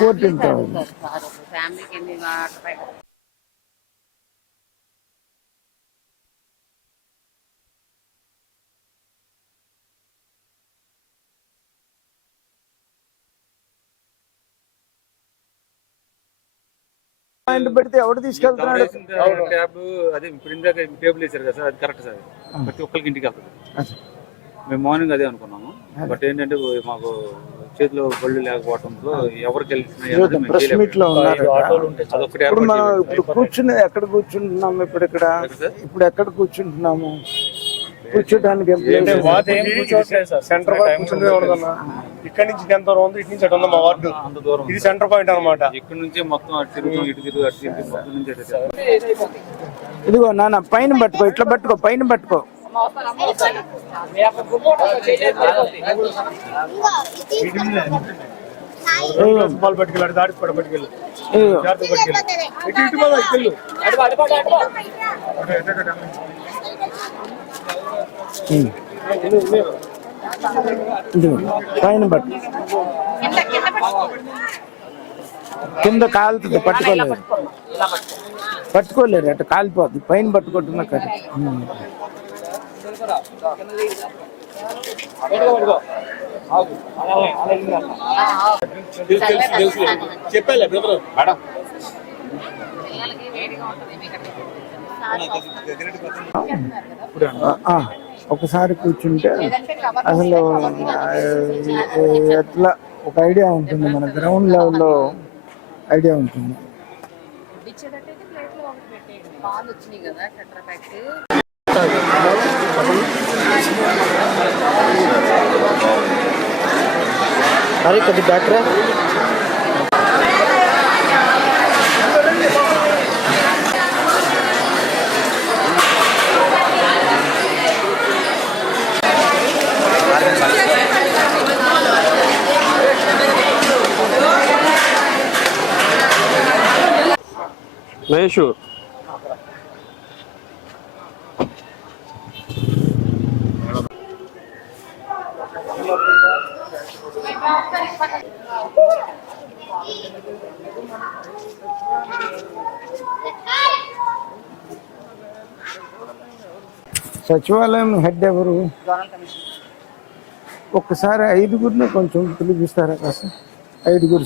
Fourteen thousand ఫ్యామిలీకి ఎన్ని point పెడితే ఎవడు తీసుకెళ్తున్నాడు? ట్యాబ్ అదే ఇప్పుడు ఇందాక టేబుల్ వేసారు కదా సార్? అది కరెక్ట్ సార్. ప్రతి ఒక్కరికి ఇంటికి వెళ్తుంది. మేము మార్నింగ్ అదే అనుకున్నాము. బట్ ఏంటంటే మాకు చేతిలో బళ్ళు లేకపోవడంతో ఎవరికి ఇప్పుడు మనం కూర్చుని ఎక్కడ కూర్చుంటున్నాము ఇప్పుడు ఇక్కడ? ఇప్పుడు ఎక్కడ కూర్చుంటున్నాము? కూర్చోడానికి సెంటర్ ఇక్కడ నుంచి ఎంత దూరం ఉంది ఇటు నుంచి అటు ఉంది మా వార్డు. అంత దూరం ఇది సెంటర్ పాయింట్ అన్నమాట. ఇక్కడ నుంచే మొత్తం అటు తిరుగుతాం ఇటు తిరుగు అటు తిరుగు మొత్తం నుంచి అటు తిరుగు. ఇదిగో నాన్న పైన పట్టుకో ఇట్లా పట్టుకో పైన పట్టుకో. బాల్ పట్టుకెళ్ళాడు దాడి కూడా జాగ్రత్త ఇటు ఇటు ఇటు పైన కింద కాలుతుంది పట్టుకోలేదు. పట్టుకోలేరు అట్లా కాలిపోద్ది పైన పట్టుకుంటున్నా కదా చెప్పాలే బ్రదర్. మేడం. ఒకసారి కూర్చుంటే అసలు ఎట్లా ఒక ఐడియా ఉంటుంది మన గ్రౌండ్ లెవెల్లో ఐడియా ఉంటుంది. పాలు వచ్చినాయి కదా अरे कभी बैठ रहा? महेशूर సచివాలయం హెడ్ ఎవరు? ఒక్కసారి ఐదుగురిని కొంచెం పిలిపిస్తారా కాస్త? ఐదుగురు